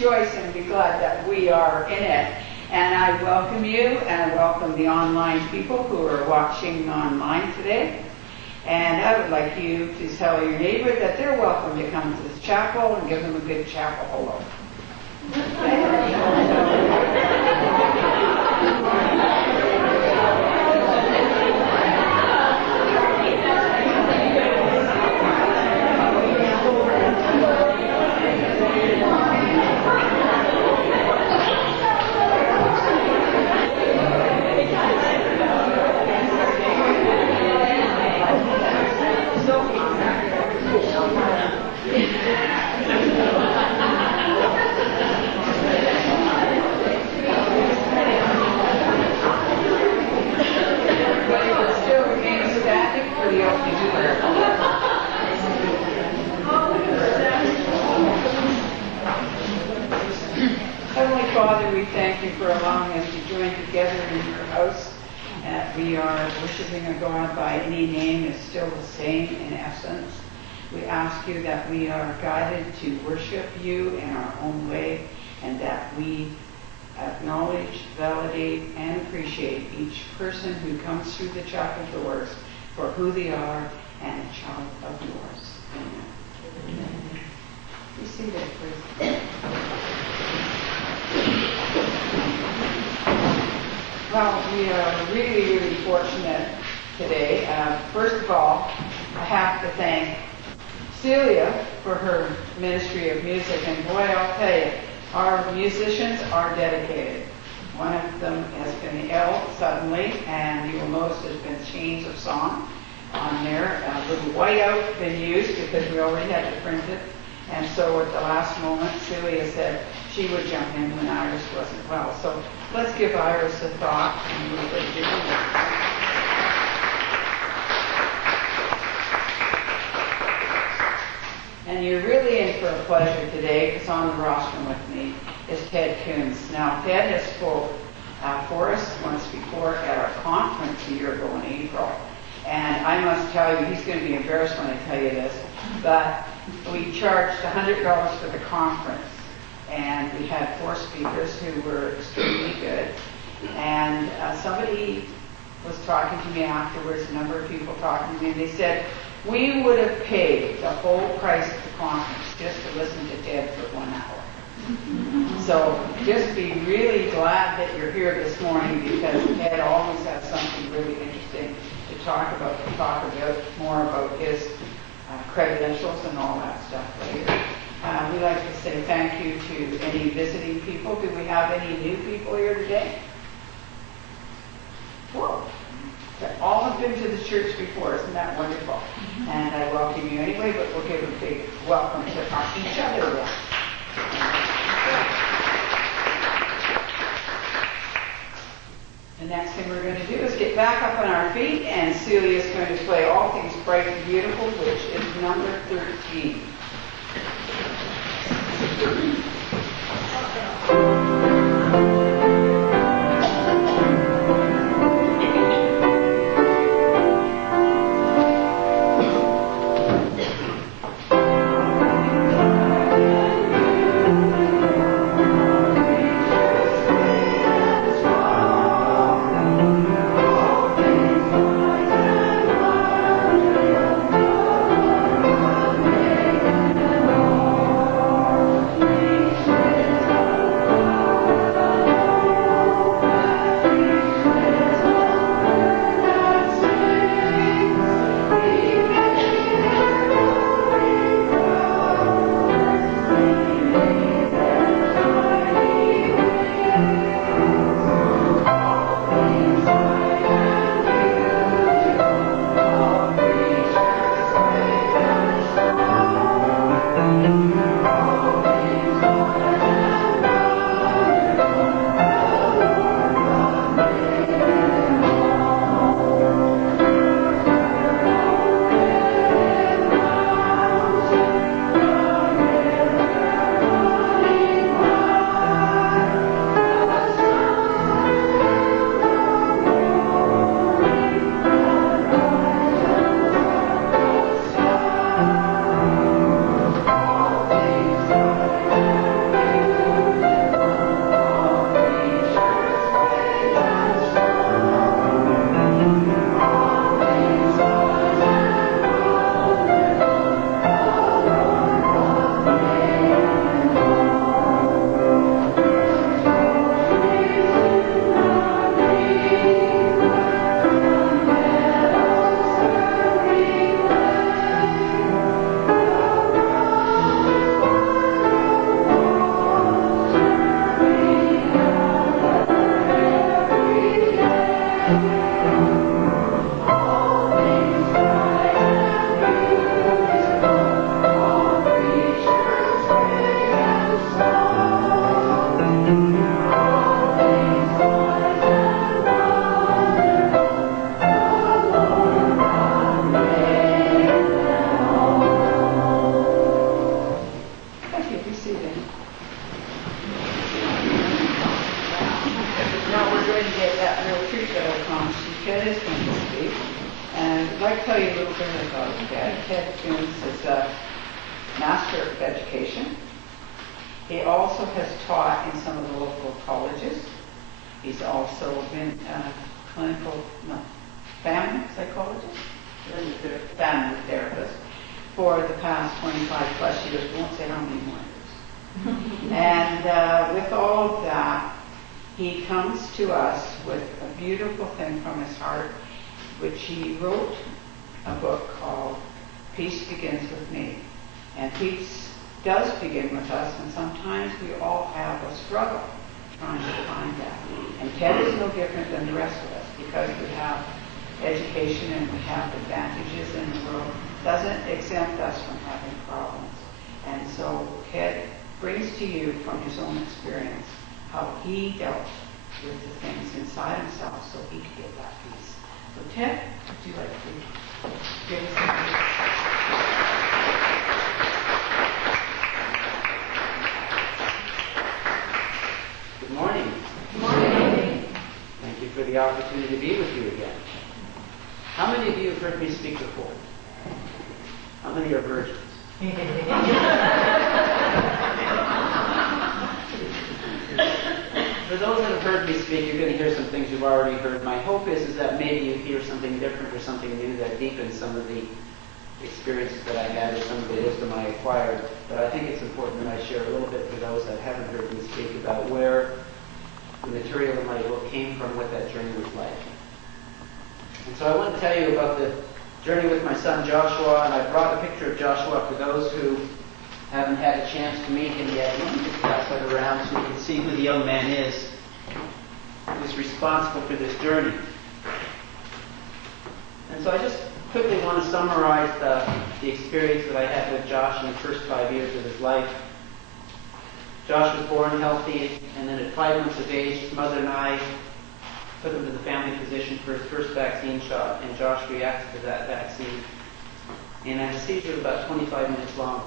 rejoice and be glad that we are in it. And I welcome you, and I welcome the online people who are watching online today. And I would like you to tell your neighbor that they're welcome to come to this chapel and give them a good chapel hello. Heavenly Father, we thank you for allowing us to join together in your house. We are worshiping a God by any name is still the same in essence. We ask you that we are guided to worship you in our own way, and that we acknowledge, validate, and appreciate each person who comes through the chapel doors for who they are and a child of yours. Amen. Amen. You see that, please. Well, we are really, really fortunate today. First of all, I have to thank Celia for her ministry of music. And boy, I'll tell you, our musicians are dedicated. One of them has been ill suddenly, and you will notice there's been Chains of Song on there. A little whiteout been used because we already had to print it. And so at the last moment, Celia said she would jump in when Iris wasn't well. So let's give Iris a thought, and we'll give you And you're really in for a pleasure today, because on the rostrum with me is Ted Coons. Now, Ted has spoke for us once before at our conference a year ago in April. And I must tell you, he's going to be embarrassed when I tell you this, but we charged $100 for the conference. And we had 4 speakers who were extremely good. And somebody was talking to me afterwards, a number of people talking to me, and they said, we would have paid the whole price of the conference just to listen to Ted for 1 hour. So just be really glad that you're here this morning, because Ted always has something really interesting to talk about more about his credentials and all that stuff later. We'd like to say thank you to any visiting people. Do we have any new people here today? Whoa. All have been to the church before. Isn't that wonderful? And I welcome you anyway, but we'll give a big welcome to each other. The next thing we're going to do is get back up on our feet, and Celia's going to play All Things Bright and Beautiful, which is number 13. like to tell you a little bit about Ted. Ted Coons is a Master of Education. He also has taught in some of the local colleges. He's also been a family psychologist, family therapist for the past 25 plus years. We won't say how many more years. And with all of that, he comes to us with a beautiful thing from his heart, which he wrote a book called Peace Begins With Me. And peace does begin with us, and sometimes we all have a struggle trying to find that. And Ted is no different than the rest of us, because we have education and we have advantages in the world. Doesn't exempt us from having problems. And so Ted brings to you from his own experience how he dealt with the things inside himself so he could get that peace. So Ted, would you like to give us something? Good morning. Good morning. Thank you for the opportunity to be with you again. How many of you have heard me speak before? How many are virgins? For those that have heard me speak, you're going to hear some things you've already heard. My hope is that maybe you hear something different or something new that deepens some of the experiences that I had or some of the wisdom I acquired. But I think it's important that I share a little bit for those that haven't heard me speak about where the material in my book came from, what that journey was like. And so I want to tell you about the journey with my son Joshua, and I brought a picture of Joshua for those who haven't had a chance to meet him yet. Let me just pass that around so you can see who the young man is who's responsible for this journey. And so I just quickly want to summarize the experience that I had with Josh in the first 5 years of his life. Josh was born healthy, and then at 5 months of age, his mother and I took him to the family physician for his first vaccine shot, and Josh reacted to that vaccine and had a seizure about 25 minutes long.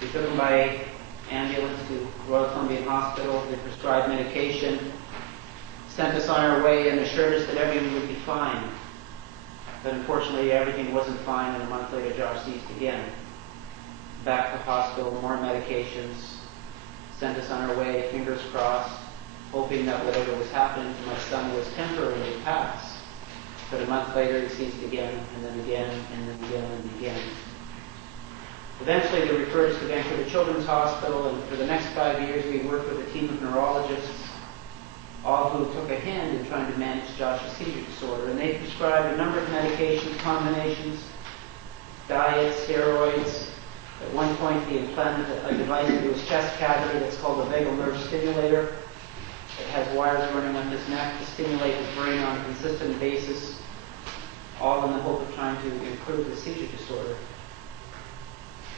We took him by ambulance to Royal Columbian Hospital. They prescribed medication, sent us on our way, and assured us that everything would be fine. But unfortunately, everything wasn't fine, and a month later, Josh seized again. Back to the hospital, more medications, sent us on our way, fingers crossed, hoping that whatever was happening to my son was temporarily past. But a month later, he seized again, and then again, and then again, and again. Eventually, they referred us to Vancouver Children's Hospital, and for the next 5 years, we worked with a team of neurologists, all who took a hand in trying to manage Josh's seizure disorder. And they prescribed a number of medications, combinations, diet, steroids. At one point, they implanted a device into his chest cavity that's called a vagal nerve stimulator. It has wires running up his neck to stimulate his brain on a consistent basis, all in the hope of trying to improve the seizure disorder.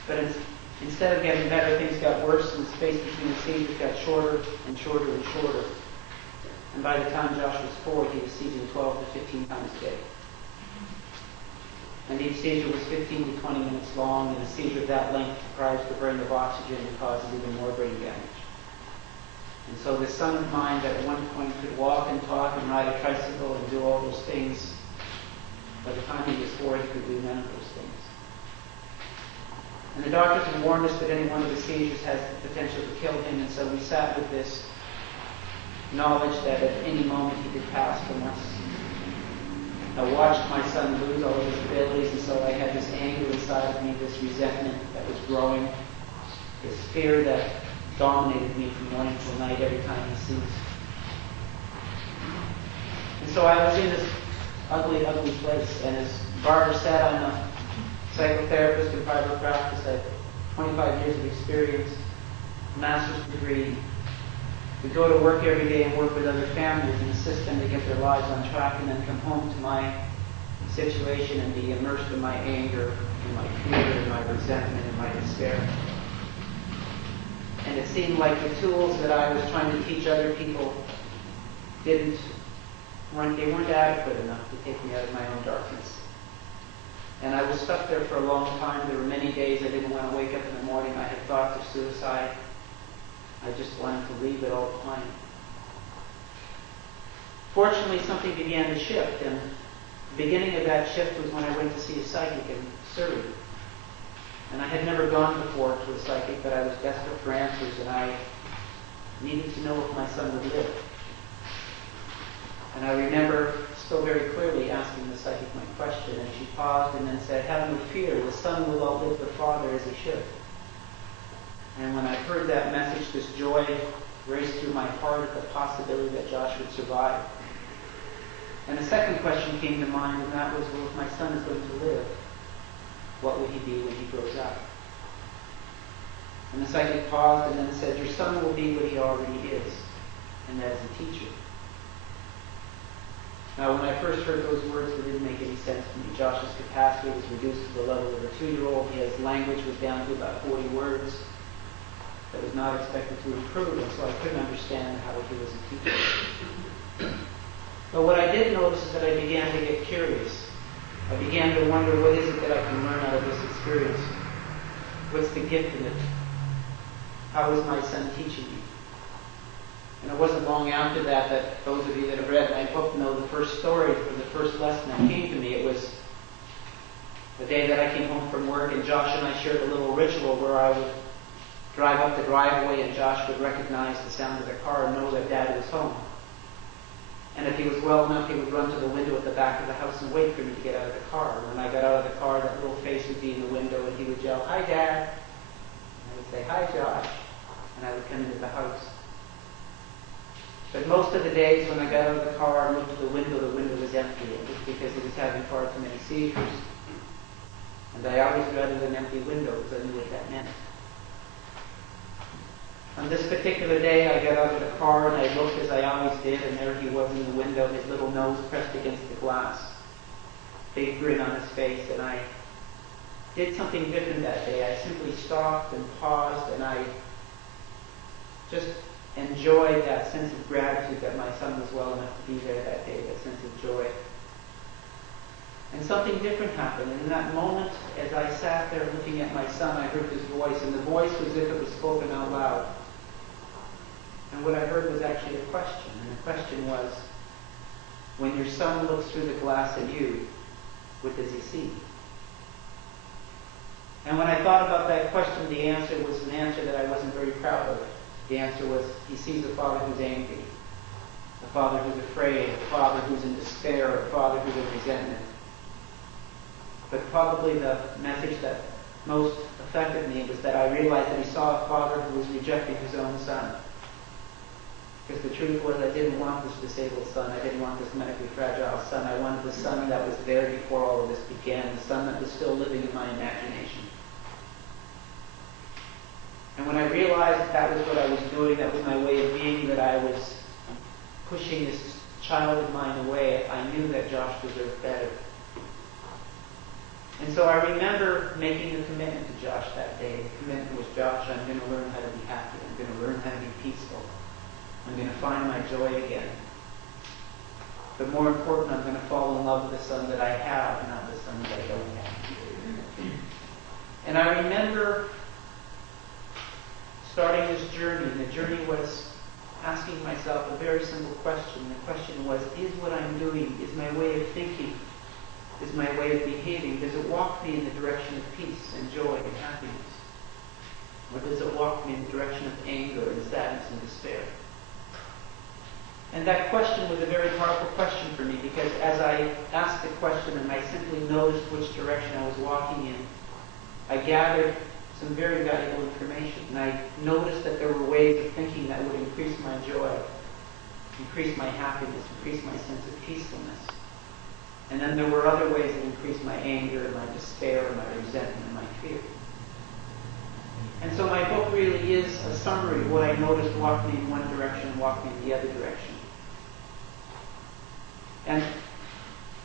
But instead of getting better, things got worse, and the space between the seizures got shorter and shorter and shorter. And by the time Josh was 4, he was seizing 12 to 15 times a day. And each seizure was 15 to 20 minutes long, and a seizure of that length deprives the brain of oxygen and causes even more brain damage. And so this son of mine that at one point could walk and talk and ride a tricycle and do all those things, by the time he was 4, he could do none of those things. And the doctors had warned us that any one of the seizures has the potential to kill him, and so we sat with this knowledge that at any moment he could pass from us. I watched my son lose all of his abilities, and so I had this anger inside of me, this resentment that was growing, this fear that dominated me from morning till night every time he seized. And so I was in this ugly, ugly place. And as Barbara said, I'm a psychotherapist in private practice. I have 25 years of experience, master's degree. We go to work every day and work with other families and assist them to get their lives on track, and then come home to my situation and be immersed in my anger, in my fear, in my resentment, in my despair. And it seemed like the tools that I was trying to teach other people weren't adequate enough to take me out of my own darkness. And I was stuck there for a long time. There were many days I didn't want to wake up in the morning. I had thoughts of suicide. I just wanted to leave it all behind. Fortunately, something began to shift, and The beginning of that shift was when I went to see a psychic in Surrey. And I had never gone before to a psychic, but I was desperate for answers, and I needed to know if my son would live. And I remember still very clearly asking the psychic my question, and she paused and then said, "Have no fear, the son will outlive the father as he should." And when I heard that message, this joy raced through my heart at the possibility that Josh would survive. And a second question came to mind, and that was, well, if my son is going to live, what will he be when he grows up? And the psychic paused and then said, "Your son will be what he already is, and that is a teacher." Now, when I first heard those words, it didn't make any sense to me. Josh's capacity was reduced to the level of a 2-year-old. His language was down to about 40 words. That was not expected to improve, and so I couldn't understand how he was a teacher. But what I did notice is that I began to get curious. I began to wonder, what is it that I can learn out of this experience? What's the gift in it? How is my son teaching me? And it wasn't long after that those of you that have read my book know the first story or the first lesson that came to me. It was the day that I came home from work, and Josh and I shared a little ritual where I would drive up the driveway and Josh would recognize the sound of the car and know that Dad was home. And if he was well enough, he would run to the window at the back of the house and wait for me to get out of the car. And when I got out of the car, that little face would be in the window, and he would yell, "Hi, Dad." And I would say, "Hi, Josh." And I would come into the house. But most of the days when I got out of the car and looked at the window was empty. It was because he was having far too many seizures. And I always dreaded an empty window because I knew what that meant. On this particular day, I got out of the car and I looked as I always did, and there he was in the window, his little nose pressed against the glass, big grin on his face, and I did something different that day. I simply stopped and paused, and I just enjoyed that sense of gratitude that my son was well enough to be there that day, that sense of joy. And something different happened. And in that moment, as I sat there looking at my son, I heard his voice, and the voice was as if it was spoken out loud. And what I heard was actually a question. And the question was, when your son looks through the glass at you, what does he see? And when I thought about that question, the answer was an answer that I wasn't very proud of. The answer was, he sees a father who's angry, a father who's afraid, a father who's in despair, a father who's in resentment. But probably the message that most affected me was that I realized that he saw a father who was rejecting his own son. Because the truth was, I didn't want this disabled son. I didn't want this medically fragile son. I wanted the son that was there before all of this began, the son that was still living in my imagination. And when I realized that was what I was doing, that was my way of being, that I was pushing this child of mine away, I knew that Josh deserved better. And so I remember making a commitment to Josh that day. The commitment was, Josh, I'm going to learn how to be happy. I'm going to learn how to be peaceful. I'm going to find my joy again. But more important, I'm going to fall in love with the son that I have, not the son that I don't have. And I remember starting this journey, and the journey was asking myself a very simple question. The question was, is what I'm doing, is my way of thinking, is my way of behaving, does it walk me in the direction of peace and joy and happiness? Or does it walk me in the direction of anger and sadness and despair? And that question was a very powerful question for me, because as I asked the question and I simply noticed which direction I was walking in, I gathered some very valuable information. And I noticed that there were ways of thinking that would increase my joy, increase my happiness, increase my sense of peacefulness. And then there were other ways that increased my anger, my despair, my resentment, and my fear. And so my book really is a summary of what I noticed walked me in one direction and walked me in the other direction. And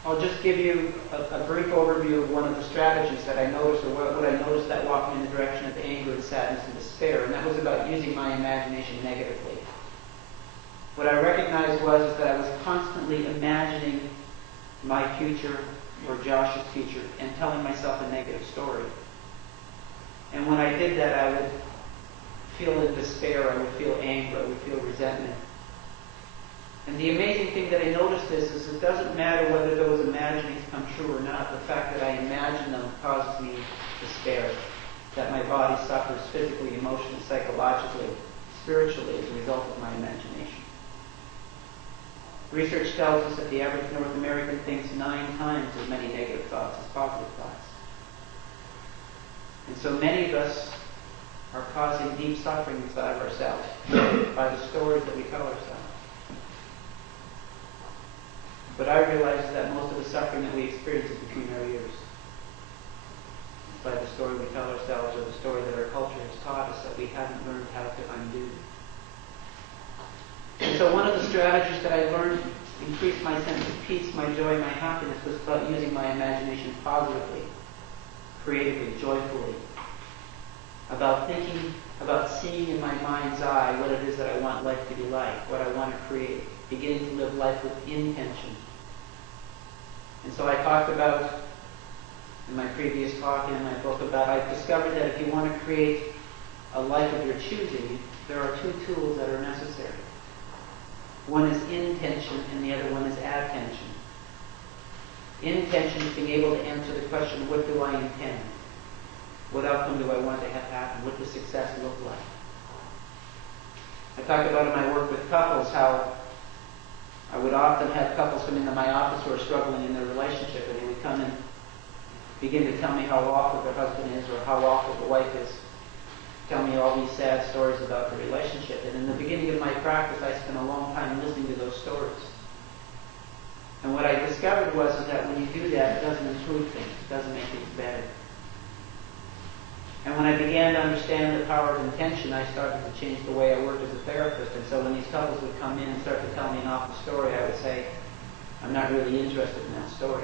I'll just give you a brief overview of one of the strategies that I noticed, or what I noticed that walked me in the direction of anger and sadness and despair, and that was about using my imagination negatively. What I recognized was that I was constantly imagining my future or Josh's future and telling myself a negative story. And when I did that, I would feel in despair, I would feel anger, I would feel resentment. And the amazing thing that I noticed is it doesn't matter whether those imaginings come true or not. The fact that I imagine them causes me despair. That my body suffers physically, emotionally, psychologically, spiritually as a result of my imagination. Research tells us that the average North American thinks 9 times as many negative thoughts as positive thoughts. And so many of us are causing deep suffering inside of ourselves by the stories that we tell ourselves. But I realize that most of the suffering that we experience is between our ears. It's by the story we tell ourselves or the story that our culture has taught us that we haven't learned how to undo. And so one of the strategies that I learned to increase my sense of peace, my joy, my happiness was about using my imagination positively, creatively, joyfully. About thinking, about seeing in my mind's eye what it is that I want life to be like, what I want to create, beginning to live life with intention. And so I talked about, in my previous talk and in my book, I discovered that if you want to create a life of your choosing, there are 2 tools that are necessary. One is intention and the other one is attention. Intention is being able to answer the question, what do I intend? What outcome do I want to have happen? What does success look like? I talk about in my work with couples how I would often have couples come into my office who are struggling in their relationship, and they would come and begin to tell me how awful their husband is or how awful the wife is. Tell me all these sad stories about the relationship. And in the beginning of my practice, I spent a long time listening to those stories. And what I discovered was that when you do that, it doesn't improve things. It doesn't make things better. And when I began to understand the power of intention, I started to change the way I worked as a therapist. And so when these couples would come in and start to tell me an awful story, I would say, I'm not really interested in that story.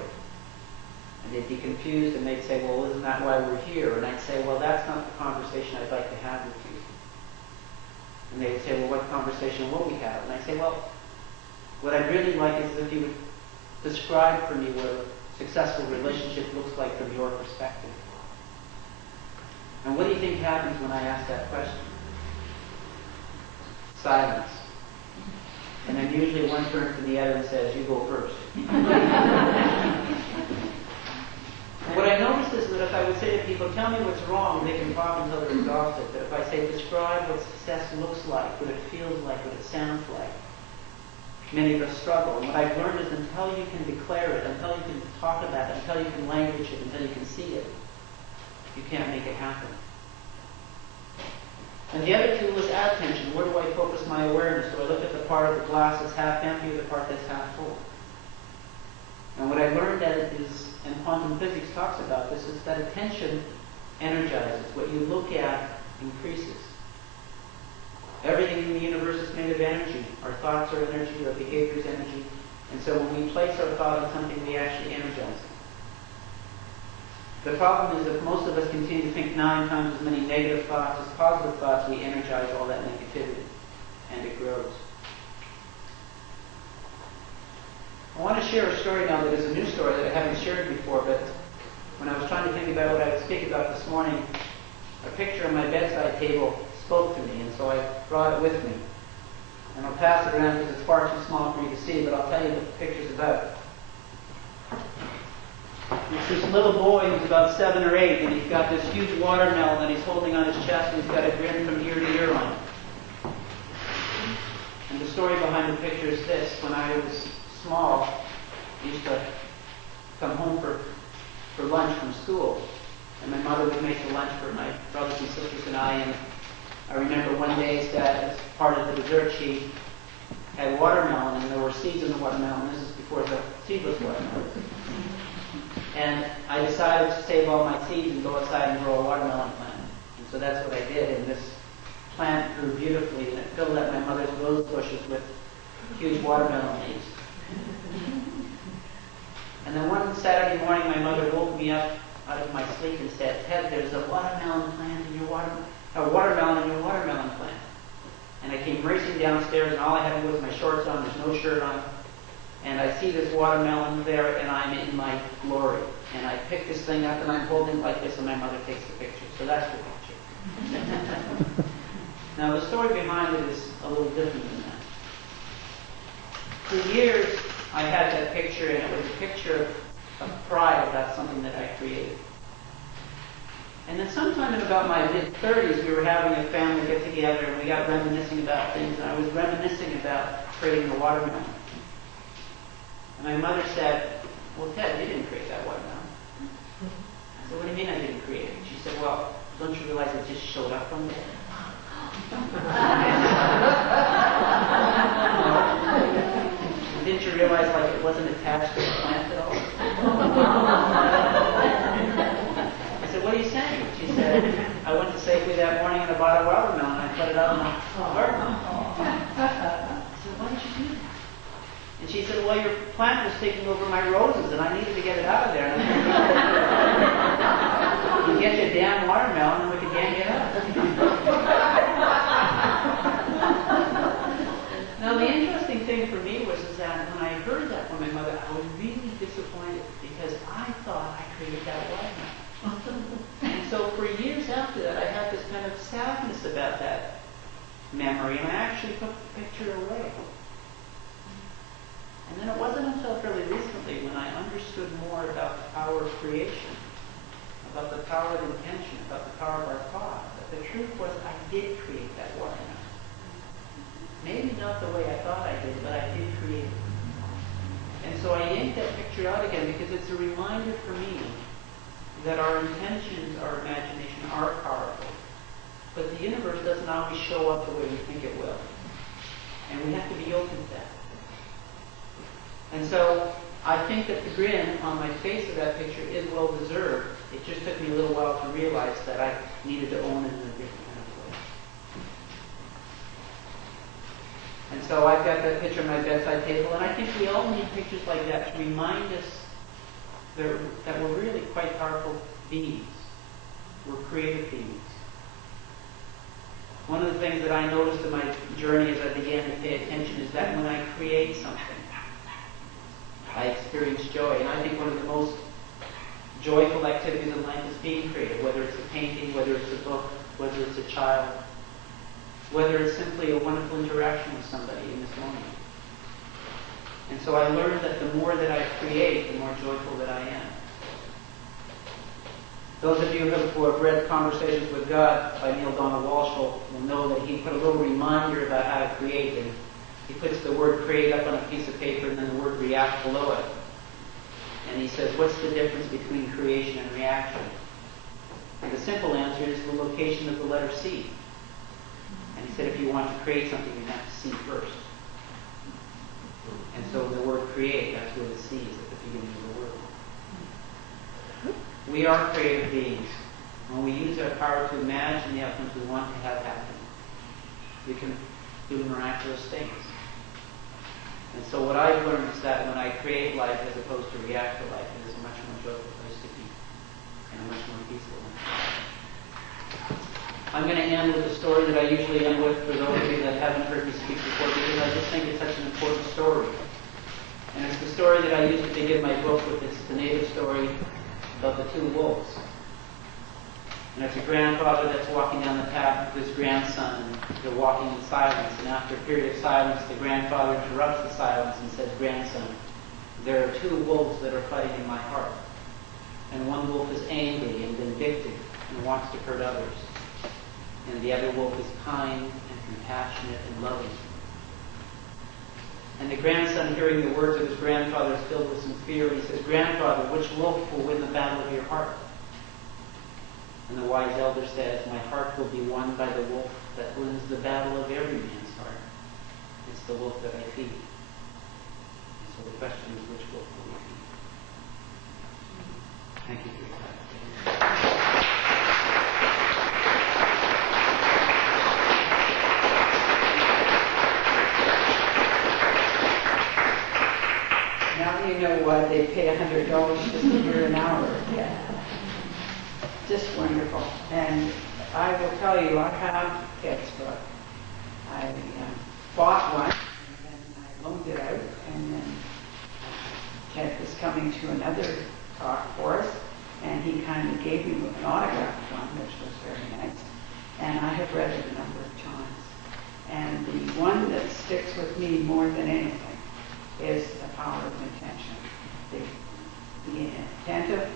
And they'd be confused and they'd say, well, isn't that why we're here? And I'd say, well, that's not the conversation I'd like to have with you. And they'd say, well, what conversation will we have? And I'd say, well, what I'd really like is if you would describe for me what a successful relationship looks like from your perspective. And what do you think happens when I ask that question? Silence. And then usually one turns to the other and says, you go first. What I noticed is that if I would say to people, tell me what's wrong, they can talk until they're exhausted. But if I say, describe what success looks like, what it feels like, what it sounds like, many of us struggle. And what I've learned is until you can declare it, until you can talk about it, until you can language it, until you can see it, you can't make it happen. And the other tool is attention. Where do I focus my awareness? Do I look at the part of the glass that's half empty or the part that's half full? And what I learned is, and quantum physics talks about this, is that attention energizes. What you look at increases. Everything in the universe is made of energy. Our thoughts are energy, our behavior is energy. And so when we place our thought on something, we actually energize it. The problem is that most of us continue to think 9 times as many negative thoughts as positive thoughts. We energize all that negativity, and it grows. I want to share a story now that is a new story that I haven't shared before, but when I was trying to think about what I would speak about this morning, a picture on my bedside table spoke to me, and so I brought it with me. And I'll pass it around because it's far too small for you to see, but I'll tell you what the picture's about. It's this little boy who's about 7 or 8, and he's got this huge watermelon that he's holding on his chest, and he's got a grin from ear to ear on it. And the story behind the picture is this. When I was small, I used to come home for lunch from school, and my mother would make the lunch for my brothers and sisters and I, and I remember one day that as part of the dessert she had watermelon, and there were seeds in the watermelon. This is before the seedless watermelon. And I decided to save all my seeds and go outside and grow a watermelon plant. And so that's what I did, and this plant grew beautifully, and it filled up my mother's rose bushes with huge watermelon leaves. And then one Saturday morning, my mother woke me up out of my sleep and said, Ted, there's a watermelon watermelon in your watermelon plant. And I came racing downstairs, and all I had was my shorts on, there's no shirt on. And I see this watermelon there, and I'm in my glory. And I pick this thing up, and I'm holding it like this, and my mother takes the picture. So that's the picture. Now, the story behind it is a little different than that. For years, I had that picture, and it was a picture of pride about something that I created. And then sometime in about my mid-30s, we were having a family get-together, and we got reminiscing about things, and I was reminiscing about creating the watermelon. And my mother said, "Well, Ted, you didn't create that watermelon." I said, "What do you mean I didn't create it?" She said, "Well, don't you realize it just showed up one day?" Didn't you realize like it wasn't attached to the plant at all? I said, "What are you saying?" She said, "I went to Safeway that morning and I bought a watermelon and I put it out in the garden." I said, "Why did you do that?" And she said, "Well, your plant was taking over my roses and I needed to get it out of there. And you get your damn watermelon and we could yank it out." Now, the interesting thing for me was that when I heard that from my mother, I was really disappointed because I thought I created that watermelon. And so for years after that, I had this kind of sadness about that memory, and I actually put the picture away. And then it wasn't until fairly recently when I understood more about the power of creation, about the power of intention, about the power of our thought, that the truth was I did create that watermelon. Maybe not the way I thought I did, but I did create it. And so I yanked that picture out again because it's a reminder for me that our intentions, our imagination are powerful. But the universe doesn't always show up the way we think it will. And we have to be open to that. And so I think that the grin on my face of that picture is well deserved. It just took me a little while to realize that I needed to own it in a different kind of way. And so I've got that picture on my bedside table, and I think we all need pictures like that to remind us that we're really quite powerful beings. We're creative beings. One of the things that I noticed in my journey as I began to pay attention is that when I create something, I experience joy. And I think one of the most joyful activities in life is being creative, whether it's a painting, whether it's a book, whether it's a child, whether it's simply a wonderful interaction with somebody in this moment. And so I learned that the more that I create, the more joyful that I am. Those of you who have read Conversations with God by Neil Donald Walsh will know that he put a little reminder about how to create, and he puts the word create up on a piece of paper and then the word react below it. And he says, what's the difference between creation and reaction? And the simple answer is the location of the letter C. And he said if you want to create something, you have to see first. And so the word create, that's where the C is at the beginning of the word. We are creative beings. When we use our power to imagine the outcomes we want to have happen, we can do miraculous things. And so what I've learned is that when I create life as opposed to react to life, it is a much more joyful place to be and a much more peaceful one. I'm going to end with a story that I usually end with for those of you that haven't heard me speak before, because I just think it's such an important story. And it's the story that I used to begin my book with. It's the native story about the two wolves. And it's a grandfather that's walking down the path with his grandson, and they're walking in silence. And after a period of silence, the grandfather interrupts the silence and says, "Grandson, there are two wolves that are fighting in my heart. And one wolf is angry and vindictive and wants to hurt others. And the other wolf is kind and compassionate and loving." And the grandson, hearing the words of his grandfather, is filled with some fear. He says, "Grandfather, which wolf will win the battle of your heart?" And the wise elder says, "My heart will be won by the wolf that wins the battle of every man's heart. It's the wolf that I feed." And so the question is, which wolf will we feed? Thank you for your time. Now you know why they pay $100 just to hear an hour. Yeah. Just wonderful. And I will tell you, I have Ted's book. I bought one, and then I loaned it out, and then Ted was coming to another talk for us, and he kind of gave me an autographed one, which was very nice. And I have read it a number of times. And the one that sticks with me more than anything is the power of intention. Be attentive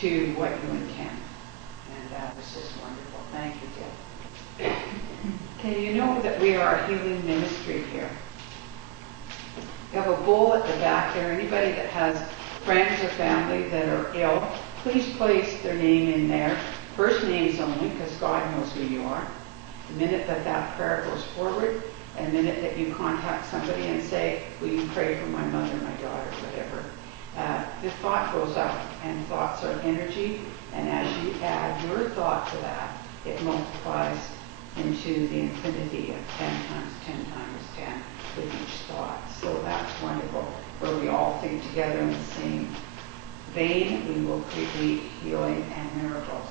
to what you intend. And that was just wonderful. Thank you, Deb. Okay, you know that we are a healing ministry here. You have a bowl at the back there. Anybody that has friends or family that are ill, please place their name in there. First names only, because God knows who you are. The minute that that prayer goes forward, and the minute that you contact somebody and say, will you pray for my mother, my daughter, whatever, the thought goes out, and thoughts are energy, and as you add your thought to that, it multiplies into the infinity of 10 times 10 times 10 with each thought. So that's wonderful, where we all think together in the same vein, we will create healing and miracles.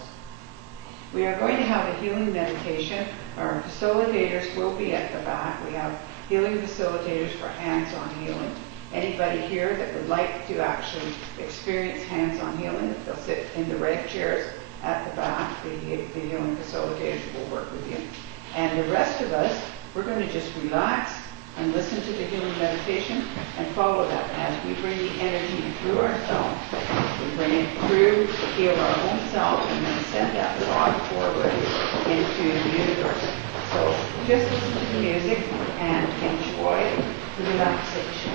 We are going to have a healing meditation. Our facilitators will be at the back. We have healing facilitators for hands-on healing. Anybody here that would like to actually experience hands-on healing, they'll sit in the red chairs at the back. The healing facilitators will work with you. And the rest of us, we're going to just relax and listen to the healing meditation and follow that. As we bring the energy through ourselves, we bring it through, heal our own self, and then send that thought forward into the universe. So just listen to the music and enjoy the relaxation.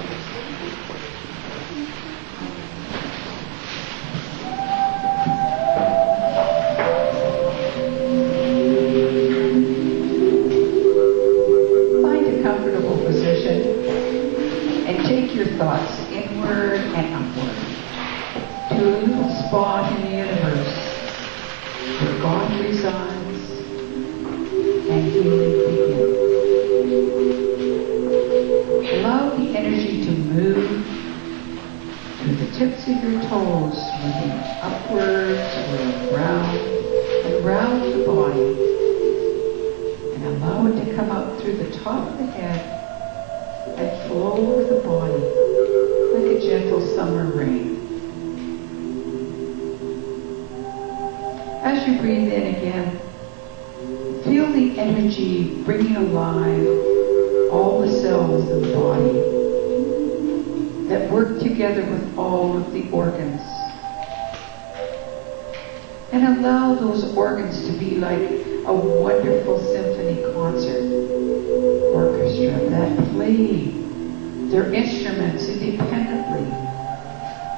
Thoughts inward and upward to a little spot in the universe where God resides and healing begins. Allow the energy to move through the tips of your toes, moving upwards, around and round the body, and allow it to come out through the top of the head and flow over the body like a gentle summer rain. As you breathe in again, feel the energy bringing alive all the cells in the body that work together with all of the organs. And allow those organs to be like a wonderful symphony concert orchestra that play their instruments independently,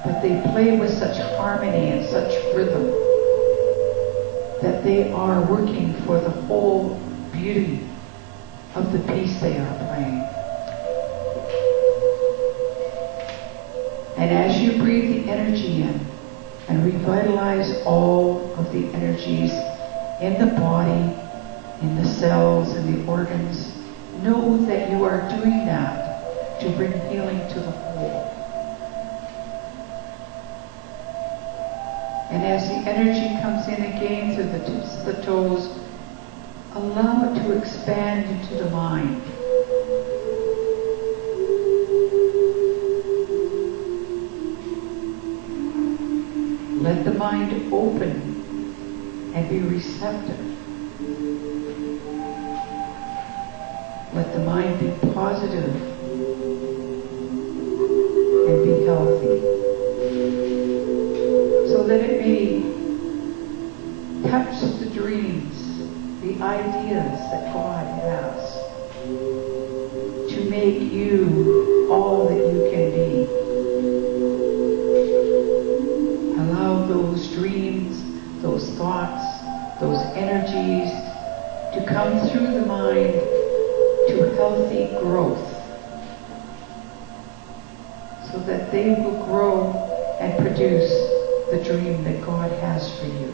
but they play with such harmony and such rhythm that they are working for the whole beauty of the piece they are playing. And as you breathe the energy in and revitalize all of the energies in the body, in the cells, and the organs, know that you are doing that to bring healing to the whole. And as the energy comes in again through the tips of the toes, allow it to expand into the mind. Let the mind open and be receptive. Let the mind be positive and be healthy, so that it may touch the dreams, the ideas that God has to make you all that you can be. Allow those dreams, those thoughts, those energies to come through the mind to healthy growth, so that they will grow and produce the dream that God has for you.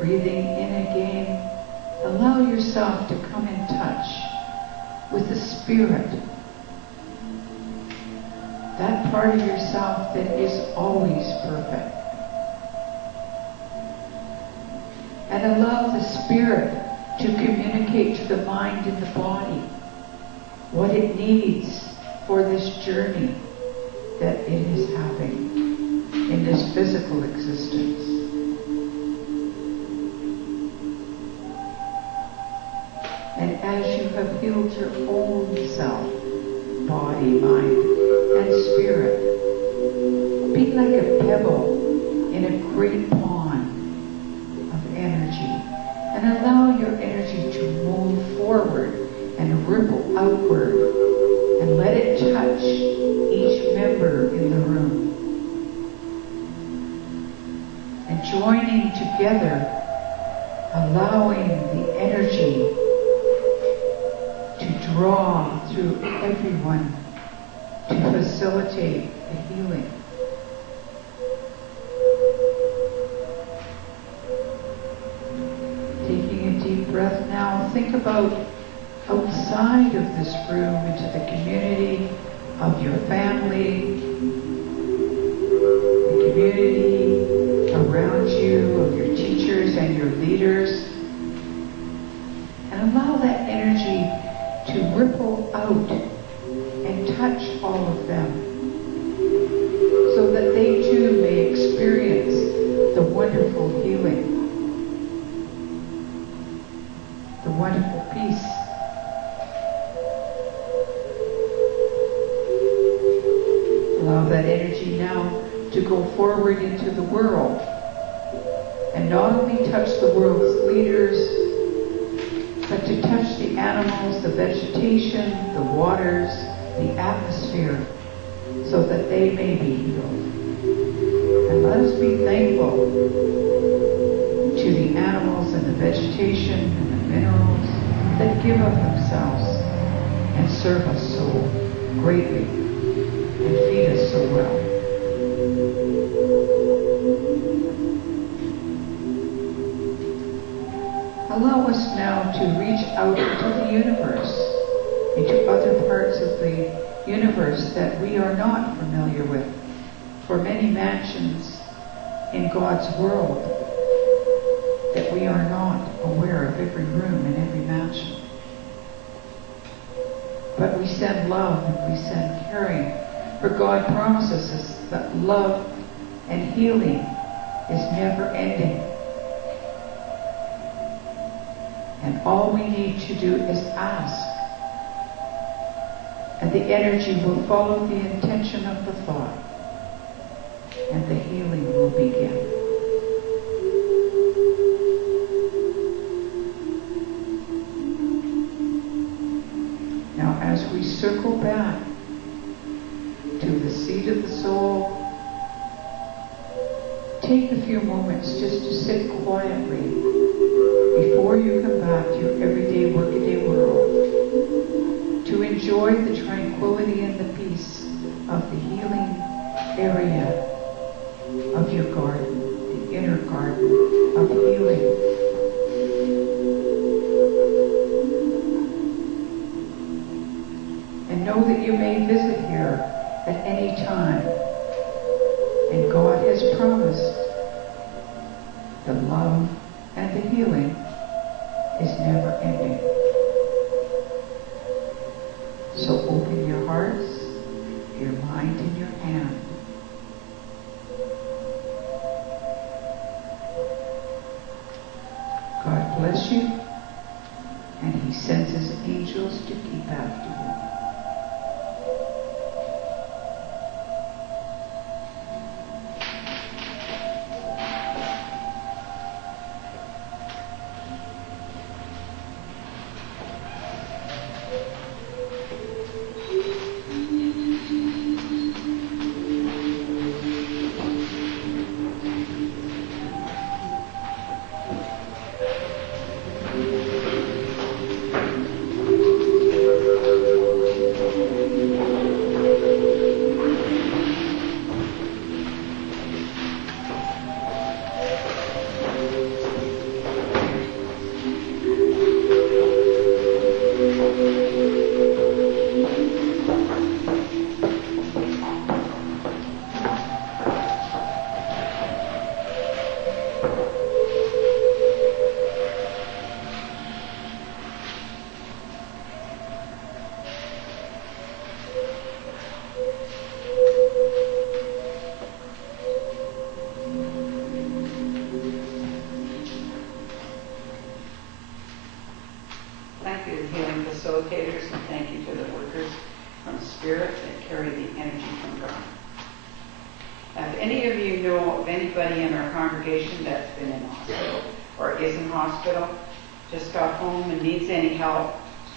Breathing in again, allow yourself to come in touch with the Spirit, that part of yourself that is always perfect. And allow the Spirit to communicate to the mind and the body what it needs for this journey that it is having in this physical existence. And as you have healed your own self, body, mind, and spirit, be like a pebble in a great pond of energy, and allow your energy to move forward and ripple outward, and let it touch each member in the room. And joining together, allowing the energy to draw through everyone to facilitate the healing. Taking a deep breath now, think about outside of this room into the community of your family, the community around you, of your teachers and your leaders, and allow that energy to ripple out and touch all of them so that they too may experience the wonderful healing, the wonderful peace. Allow that energy now to go forward into the world and not only touch the world's leaders, but to touch the animals, the vegetation, the waters, the atmosphere, so that they may be healed. And let us be thankful to the animals and the vegetation and the minerals that give of themselves and serve us so greatly and feed us so well. Allow us now to reach out into the universe, into other parts of the universe that we are not familiar with. For many mansions in God's world that we are not aware of every room in every mansion. But we send love and we send caring. For God promises us that love and healing is never ending. And all we need to do is ask. And the energy will follow the intention of the thought. And the healing will begin. Now as we circle back to the seat of the soul, take a few moments just to sit quietly before you come back to your everyday, workaday world, to enjoy the tranquility and the peace of the healing area of your garden, the inner garden of healing. And know that you may visit here at any time. And God has promised the love and the healing is never ending. So open your hearts, your mind, and your hand. God bless you, and He sends His angels to keep after you. any of you know of anybody in our congregation that's been in hospital or is in hospital, just got home and needs any help,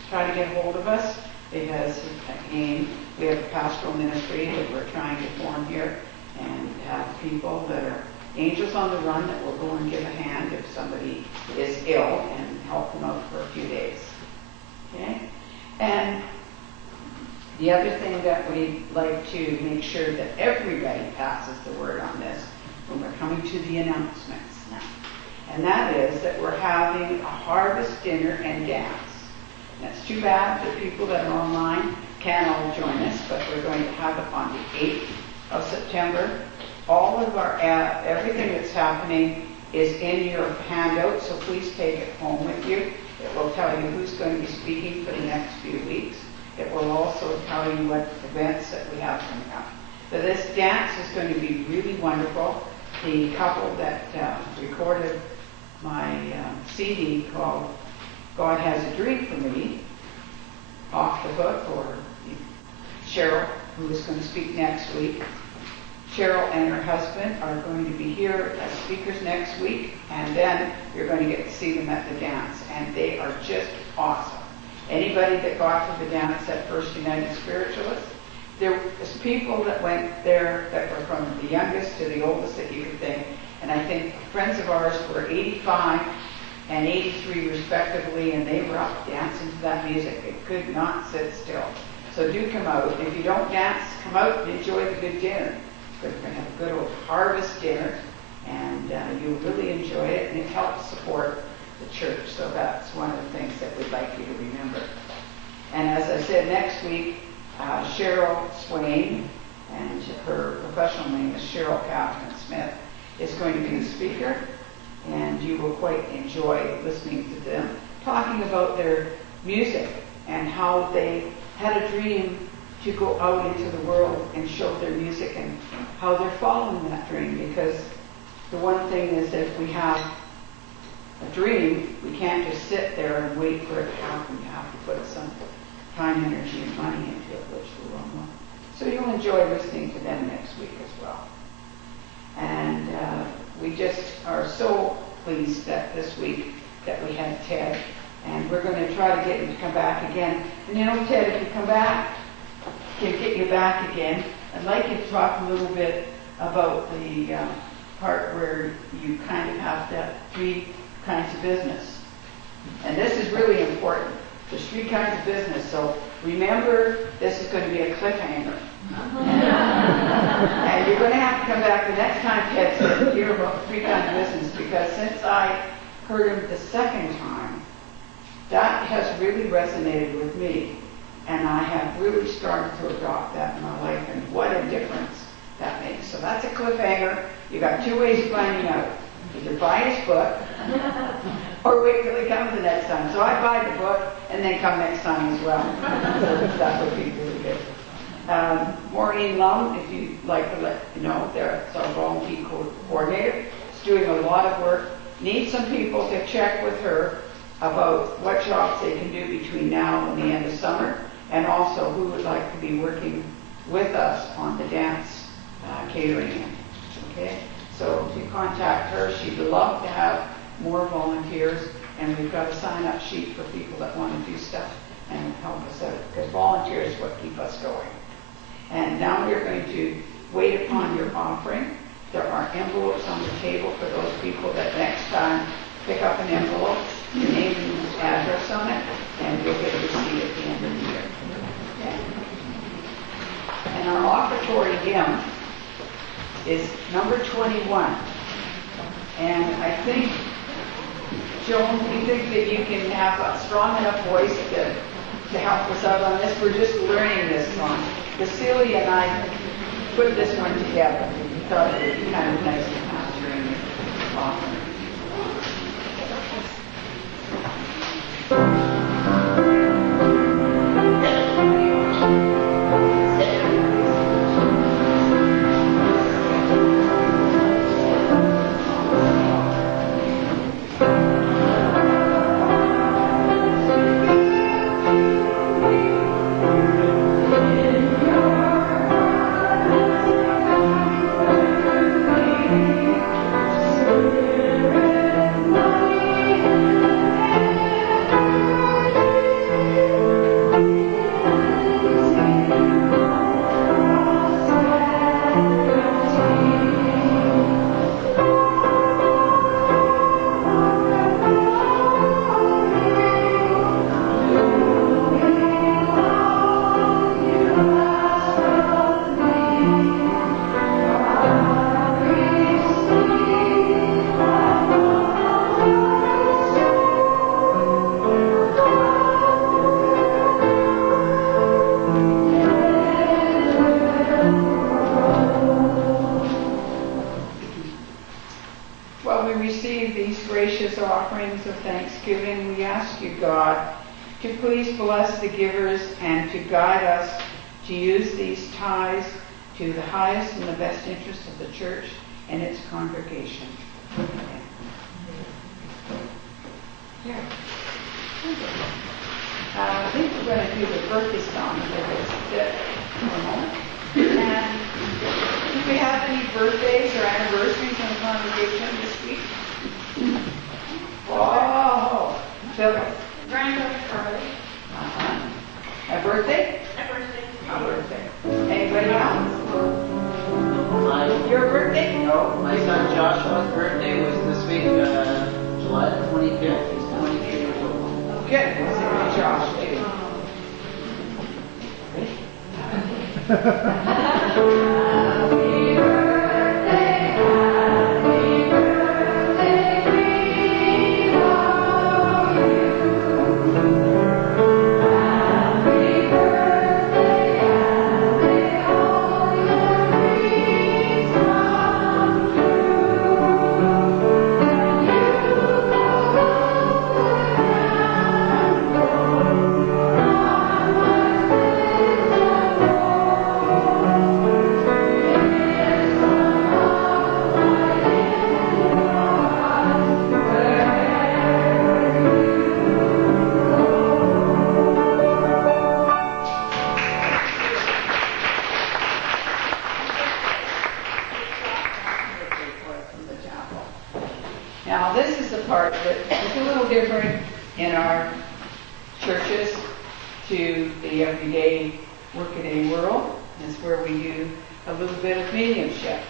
try to get hold of us, because again, we have a pastoral ministry that we're trying to form here and have people that are angels on the run that will go and give a hand if somebody is ill and help them out for a few days. Okay? And the other thing that we'd like to make sure that everybody passes the word on this when we're coming to the announcements now. And that is that we're having a harvest dinner and dance. And it's too bad that people that are online can't all join us, but we're going to have it on the 8th of September. All of our, everything that's happening is in your handout, so please take it home with you. It will tell you who's going to be speaking for the next few weeks. It will also tell you what events that we have coming up. So this dance is going to be really wonderful. The couple that recorded my CD called God Has a Dream for Me, off the hook, or Cheryl, who is going to speak next week. Cheryl and her husband are going to be here as speakers next week, and then you're going to get to see them at the dance, and they are just awesome. Anybody that got to the dance at First United Spiritualist, there was people that went there that were from the youngest to the oldest that you could think, and I think friends of ours were 85 and 83 respectively, and they were up dancing to that music. They could not sit still. So do come out. If you don't dance, come out and enjoy the good dinner. We're going to have a good old harvest dinner, and you'll really enjoy it, and it helps support the church. So that's one of the things that we'd like you to remember. And as I said, next week, Cheryl Swain, and her professional name is Cheryl Catherine Smith, is going to be the speaker, and you will quite enjoy listening to them talking about their music and how they had a dream to go out into the world and show their music, and how they're following that dream. Because the one thing is, if we have a dream, we can't just sit there and wait for it to happen. You have to put some time, energy, and money into it, which we won't know. So you'll enjoy listening to them next week as well. And we just are so pleased that this week that we had Ted, and we're going to try to get him to come back again. And you know, Ted, if you come back, can get you back again, I'd like you to talk a little bit about the part where you kind of have that 3 kinds of business. And this is really important. There's 3 kinds of business, so remember, this is going to be a cliffhanger. And you're going to have to come back the next time Ted says to hear about 3 kinds of business, because since I heard him the second time, that has really resonated with me. And I have really started to adopt that in my life, and what a difference that makes. So that's a cliffhanger. You got 2 ways of finding out. Either buy his book, or wait till he comes the next time. So I buy the book, and then come next time as well. So that would be really good. Maureen Lum, if you'd like to let you know, there's our volunteer coordinator. She's doing a lot of work. Need some people to check with her about what jobs they can do between now and the end of summer, and also who would like to be working with us on the dance catering end. Okay? So if you contact her, she'd love to have more volunteers, and we've got a sign-up sheet for people that want to do stuff and help us out, because volunteers is what keep us going. And now we're going to wait upon your offering. There are envelopes on the table for those people that next time pick up an envelope, your name and address on it, and you'll get a receipt at the end of the year. Okay? And our offertory hymn is number 21. And I think, Joan, do you think that you can have a strong enough voice to help us out on this? We're just learning this song. Cecilia and I put this one together. We thought it would be kind of nice to have during the offering. offerings of thanksgiving, we ask you, God, to please bless the givers and to guide us to use these tithes to the highest and the best interest of the church and its congregation. Amen. Yeah. I think we're going to do the birthday song for a moment. And do we have any birthdays or anniversaries in the congregation this week? Oh, Philip. Granddaughter Carly. A birthday? A birthday. A birthday. Anybody else? My, Your birthday? no, my son Joshua's birthday was this week, July 25th. He's 23 years old. Good. We'll sing to Josh, too. Now, this is the part that is a little different in our churches to the everyday workaday world. It's where we do a little bit of mediumship.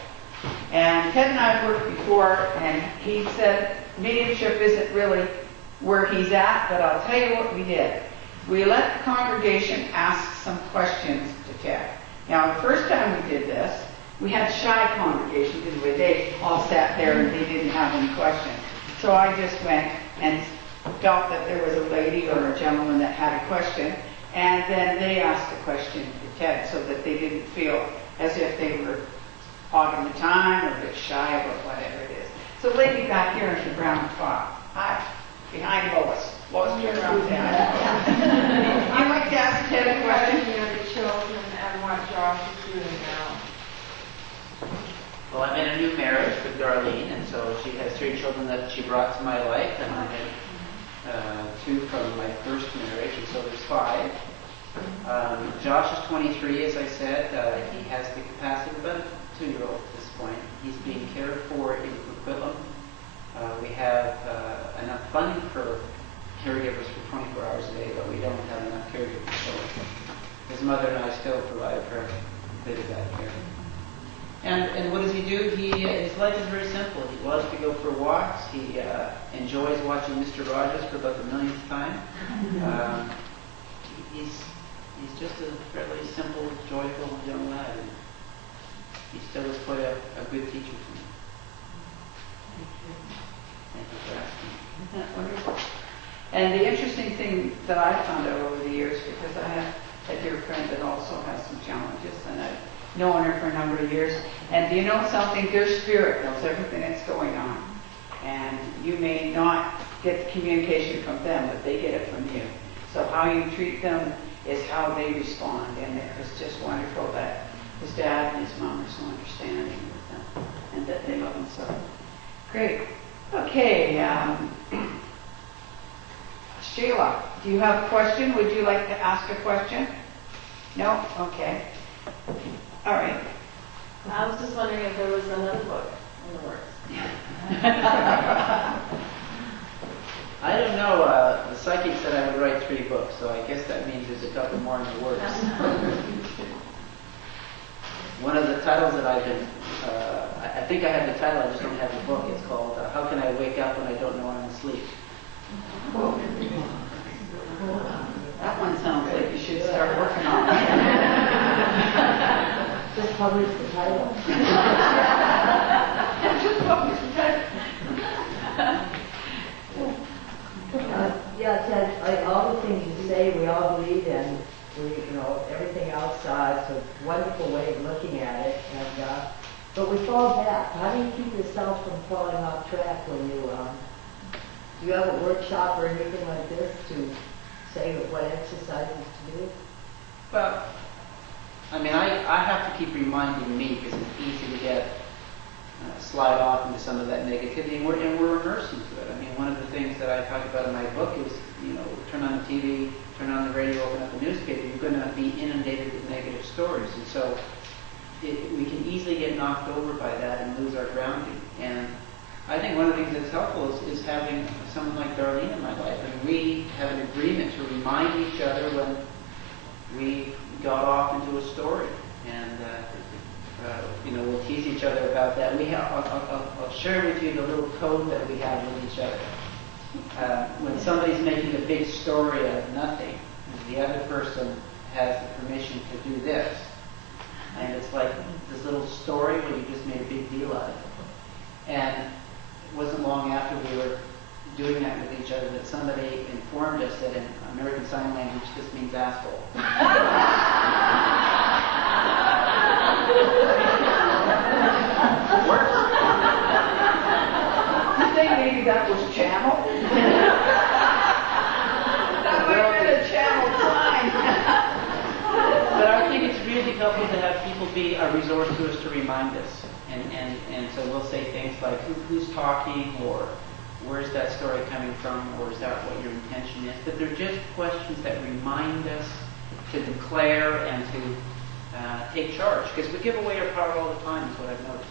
And Ted and I have worked before, and he said mediumship isn't really where he's at, but I'll tell you what we did. We let the congregation ask some questions to Ted. Now, the first time we did this, we had shy congregation, didn't we? They all sat there and they didn't have any questions. So I just went and felt that there was a lady or a gentleman that had a question, and then they asked the question to Ted so that they didn't feel as if they were hogging the time or a bit shy about whatever it is. So lady back here in the brown top. Hi. Behind Lois. Lois, turn around and say hi. You'd like to ask Ted a question? The children and what Josh is doing now. Well, I'm in a new marriage with Darlene, and so she has 3 children that she brought to my life, and I had 2 from my first marriage, and so there's 5. Josh is 23, as I said. He has the capacity of about a 2-year-old at this point. He's being cared for in Coquitlam. We have enough funding for caregivers for 24 hours a day, but we don't have enough caregivers. So his mother and I still provide for a bit of that care. And what does he do? His life is very simple. He loves to go for walks. He enjoys watching Mr. Rogers for about the millionth time. He's just a fairly simple, joyful young lad. And he still is quite a good teacher to me. Thank you for asking. Isn't that wonderful? And the interesting thing that I've found out over the years, because I have a dear friend that also has some challenges, and I've known her for a number of years. And do you know something? Their spirit knows everything that's going on. And you may not get the communication from them, but they get it from you. So how you treat them is how they respond. And it's just wonderful that his dad and his mom are so understanding with them and that they love him so. Great. Okay. Sheila, do you have a question? Would you like to ask a question? No? Okay. All right. I was just wondering if there was another book in the works. I don't know. The psychic said I would write 3 books, so I guess that means there's a couple more in the works. One of the titles that I've been, I think I have the title, I just don't have the book. It's called How Can I Wake Up When I Don't Know I'm Asleep? That one sounds like you should start working on it. Just publish the title. Just publish the title. Yeah, Ted, like all the things you say, we all believe in. Everything else is a wonderful way of looking at it. And but we fall back. How do you keep yourself from falling off track when you Do you have a workshop or anything like this to say what exercises to do? Well, I mean, I have to keep reminding me because it's easy to get slide off into some of that negativity, and we're immersed into it. I mean, one of the things that I talk about in my book is, turn on the TV, turn on the radio, open up the newspaper, you're going to be inundated with negative stories. And so we can easily get knocked over by that and lose our grounding. And I think one of the things that's helpful is having someone like Darlene in my life. And we have an agreement to remind each other when we got off into a story. And we'll tease each other about that. I'll share with you the little code that we have with each other. When somebody's making a big story out of nothing, the other person has the permission to do this. And it's like this little story where you just made a big deal out of it. And it wasn't long after we were doing that with each other that somebody informed us that in American Sign Language this means asshole. You think maybe that was channel? That might have been a channel sign. But I think it's really helpful to have people be a resource to us to remind us. And so we'll say things like, who's talking, or where's that story coming from, or is that what your intention is? But they're just questions that remind us to declare and to take charge. Because we give away our power all the time, is what I've noticed.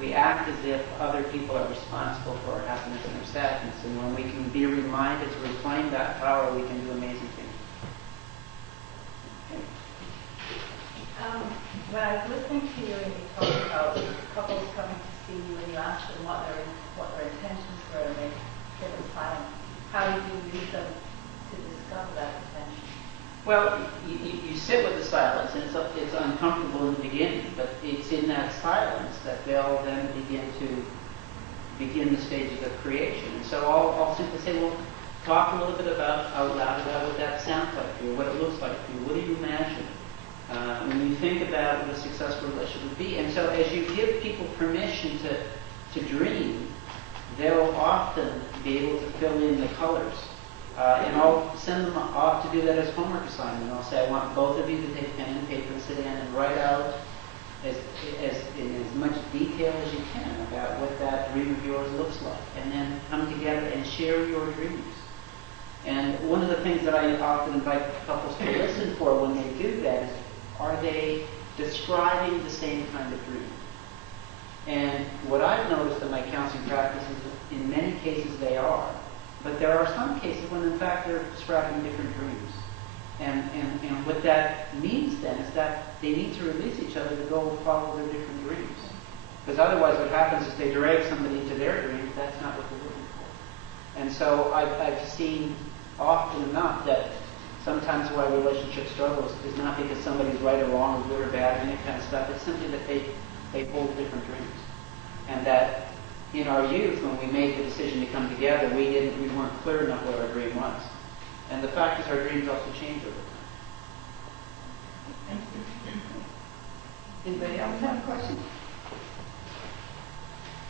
We act as if other people are responsible for our happiness and our sadness. And when we can be reminded to reclaim that power, we can do amazing things. When I was listening to you and you talked about couples coming to see you and you asked them what their intentions were and they were silent, how did you lead them to discover that intention? Well, you sit with the silence, and it's uncomfortable in the beginning, but it's in that silence that they'll then begin the stages of creation. And so I'll simply say, well, talk a little bit out loud about what that sounds like for you, what it looks like for you, what do you imagine? When you think about what a successful relationship would be. And so as you give people permission to dream, they'll often be able to fill in the colors. And I'll send them off to do that as homework assignment. I'll say, I want both of you to take pen and paper and sit down and write out in as much detail as you can about what that dream of yours looks like. And then come together and share your dreams. And one of the things that I often invite couples to listen for when they do that is, are they describing the same kind of dream? And what I've noticed in my counseling practice is that in many cases they are. But there are some cases when in fact they're describing different dreams. And what that means then is that they need to release each other to go follow their different dreams. Because otherwise what happens is they drag somebody into their dreams. That's not what they're looking for. And so I've seen often enough that sometimes why relationship struggles is not because somebody's right or wrong or good or bad and that kind of stuff. It's simply that they hold different dreams. And that in our youth, when we made the decision to come together, we weren't clear enough what our dream was. And the fact is our dreams also change over time. Anybody else have a question?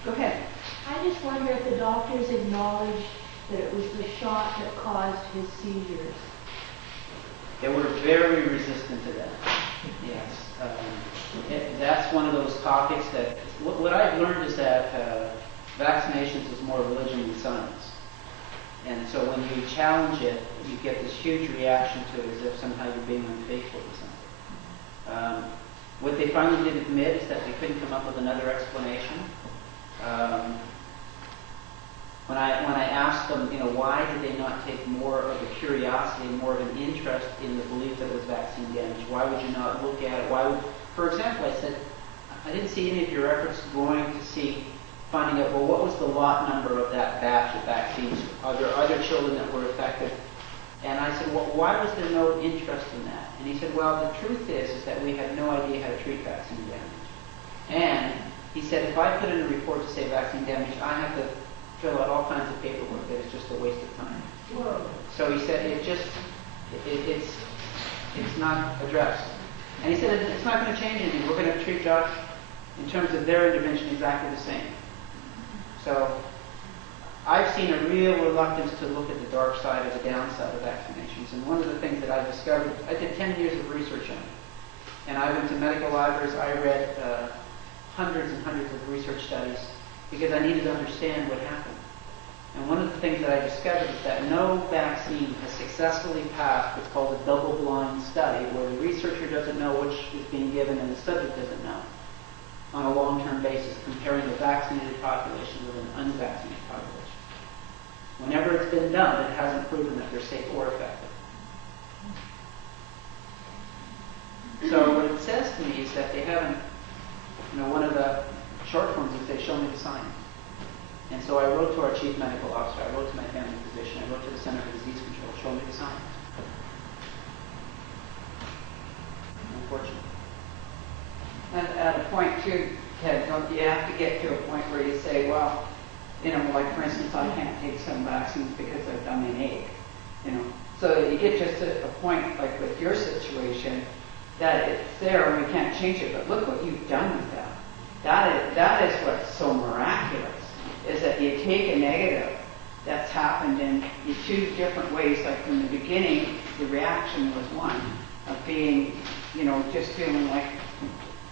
Go ahead. I just wonder if the doctors acknowledged that it was the shot that caused his seizures. They were very resistant to that. Yes. That's one of those topics that, what I've learned is that vaccinations is more religion than science. And so when you challenge it, you get this huge reaction to it as if somehow you're being unfaithful to something. What they finally did admit is that they couldn't come up with another explanation. When I asked them, why did they not take more of a curiosity and more of an interest in the belief that it was vaccine damage? Why would you not look at it? For example, I said, I didn't see any of your efforts going to finding out, well, what was the lot number of that batch of vaccines? Are there other children that were affected? And I said, well, why was there no interest in that? And he said, well, the truth is that we had no idea how to treat vaccine damage. And he said, if I put in a report to say vaccine damage, I have to fill out all kinds of paperwork that is just a waste of time. Whoa. So he said, it's not addressed. And he said, it's not going to change anything. We're going to treat Josh in terms of their intervention exactly the same. So I've seen a real reluctance to look at the dark side or the downside of vaccinations. And one of the things that I've discovered, I did 10 years of research on it. And I went to medical libraries. I read hundreds and hundreds of research studies because I needed to understand what happened. And one of the things that I discovered is that no vaccine has successfully passed what's called a double-blind study, where the researcher doesn't know which is being given and the subject doesn't know, on a long-term basis, comparing the vaccinated population with an unvaccinated population. Whenever it's been done, it hasn't proven that they're safe or effective. So what it says to me is that they haven't, one of the short forms is they show me the science. And so I wrote to our chief medical officer, I wrote to my family physician, I wrote to the Center for Disease Control, show me the science. Unfortunately. And at a point too, Ted, don't you have to get to a point where you say, well, like for instance, I can't take some vaccines because I've done an egg, So you get just to a point, like with your situation, that it's there and we can't change it. But look what you've done with that. That is what's so miraculous, is that you take a negative that's happened in two different ways. Like from the beginning, the reaction was one of being, just feeling like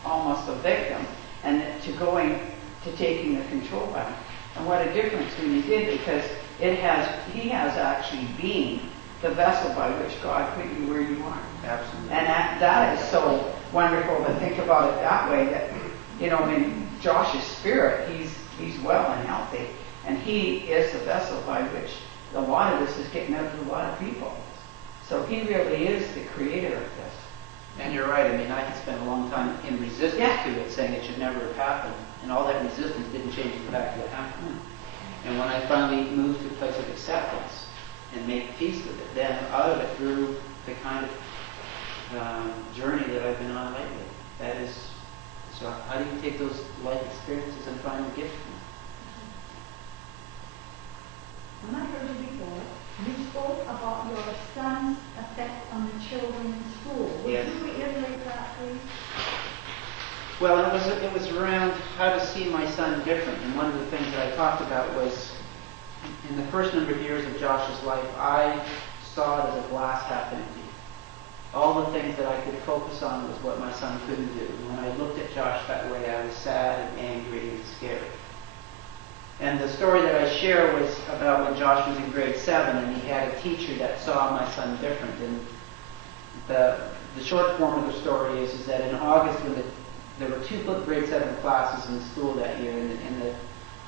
almost a victim, and to going to taking the control back. And what a difference when you did, because he has actually been the vessel by which God put you where you are. Absolutely. And that is so wonderful to think about it that way, that, in Josh's spirit, he's well and healthy, and he is the vessel by which a lot of this is getting out to a lot of people. So he really is the creator of this. And you're right. I had spent a long time in resistance to it, saying it should never have happened. And all that resistance didn't change the fact that it happened. And when I finally moved to a place of acceptance and made peace with it, then out of it grew the kind of journey that I've been on lately. That is, so how do you take those life experiences and find the gift from them? When I heard you before, you spoke about your son's effect on the children in school. Would Yes. you reiterate that, please? Well, it was around how to see my son different. And one of the things that I talked about was, in the first number of years of Josh's life, I saw it as a glass half empty. All the things that I could focus on was what my son couldn't do. When I looked at Josh that way, I was sad and angry and scared. And the story that I share was about when Josh was in grade 7, and he had a teacher that saw my son different. And the short form of the story is that in August, when there were 2 grade 7 classes in the school that year, and the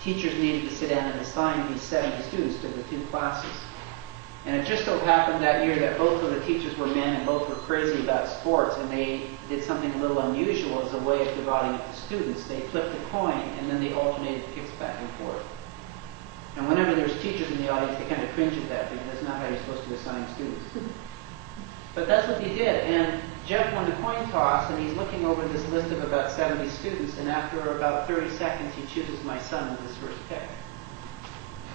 teachers needed to sit down and assign these 70 students to the 2 classes. And it just so happened that year that both of the teachers were men and both were crazy about sports, and they did something a little unusual as a way of dividing up the students. They flipped a coin, and then they alternated kicks back and forth. And whenever there's teachers in the audience, they kind of cringe at that, because that's not how you're supposed to assign students. But that's what they did. And Jeff won the coin toss, and he's looking over this list of about 70 students, and after about 30 seconds, he chooses my son as his first pick.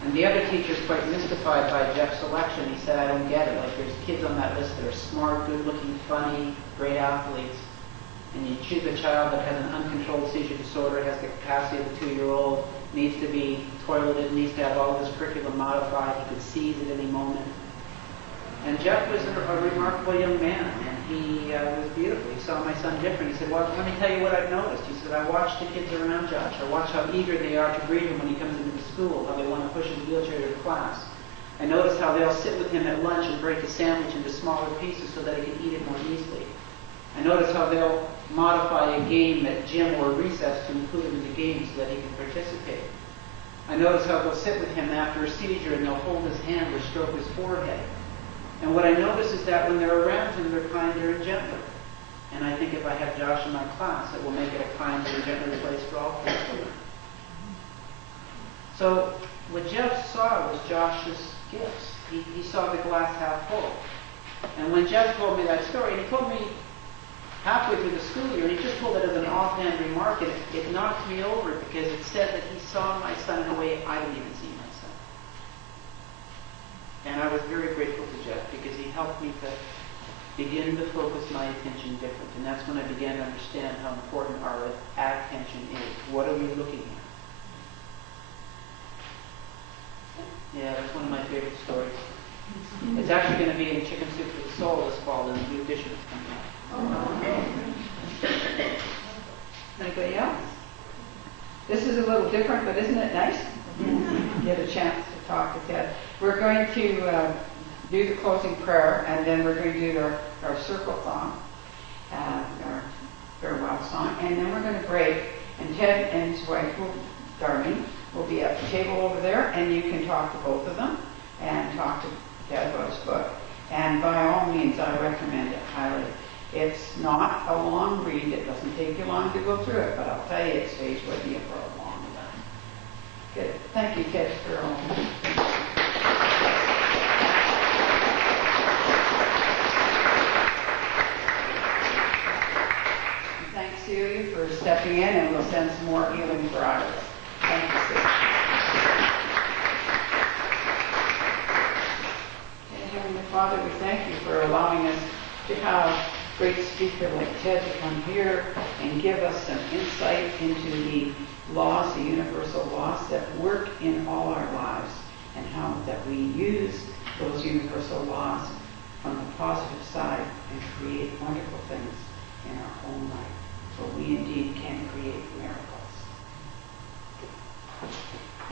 And the other teacher's quite mystified by Jeff's selection. He said, I don't get it. Like, there's kids on that list that are smart, good-looking, funny, great athletes. And you choose a child that has an uncontrolled seizure disorder, has the capacity of a 2-year-old, needs to be toileted, needs to have all of his curriculum modified. He could seize at any moment. And Jeff was a remarkable young man, and he was beautiful. He saw my son different. He said, well, let me tell you what I've noticed. He said, I watch the kids around Josh. I watch how eager they are to greet him when he comes into the school, how they want to push his wheelchair to class. I notice how they'll sit with him at lunch and break a sandwich into smaller pieces so that he can eat it more easily. I notice how they'll modify a game at gym or recess to include him in the game so that he can participate. I notice how they'll sit with him after a seizure and they'll hold his hand or stroke his forehead. And what I notice is that when they're around him, they're kinder and gentler. And I think if I have Josh in my class, it will make it a kinder and gentler place for all kids to learn. So what Jeff saw was Josh's gifts. He saw the glass half full. And when Jeff told me that story, and he told me halfway through the school year, and he just told it as an offhand remark, and it knocked me over because it said that he saw my son in a way I didn't even see my son. And I was very grateful to Jeff because he helped me to begin to focus my attention different. And that's when I began to understand how important our attention is. What are we looking at? be in Chicken Soup for the Soul this fall. The new edition is coming out. Anybody else? This is a little different, but isn't it nice? Get a chance to talk to Ted. We're going to do the closing prayer, and then we're going to do our circle song, our farewell song, and then we're going to break. And Ted and his wife, Darlene, will be at the table over there, and you can talk to both of them and talk to Ted about his book. And by all means, I recommend it highly. It's not a long read. It doesn't take you long to go through it, but I'll tell you, it stays with you for a long time. Good. Thank you, Ted, for all. And thanks, Celia, for stepping in, and we'll send some more healing for others. Thank you, Celia. Heavenly Father, we thank you for allowing us to have a great speaker like Ted to come here and give us some insight into the laws, the universal laws that work in all our lives, and how that we use those universal laws on the positive side and create wonderful things in our own life. For we indeed can create miracles.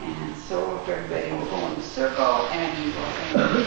And so if everybody will go in the circle and we will sing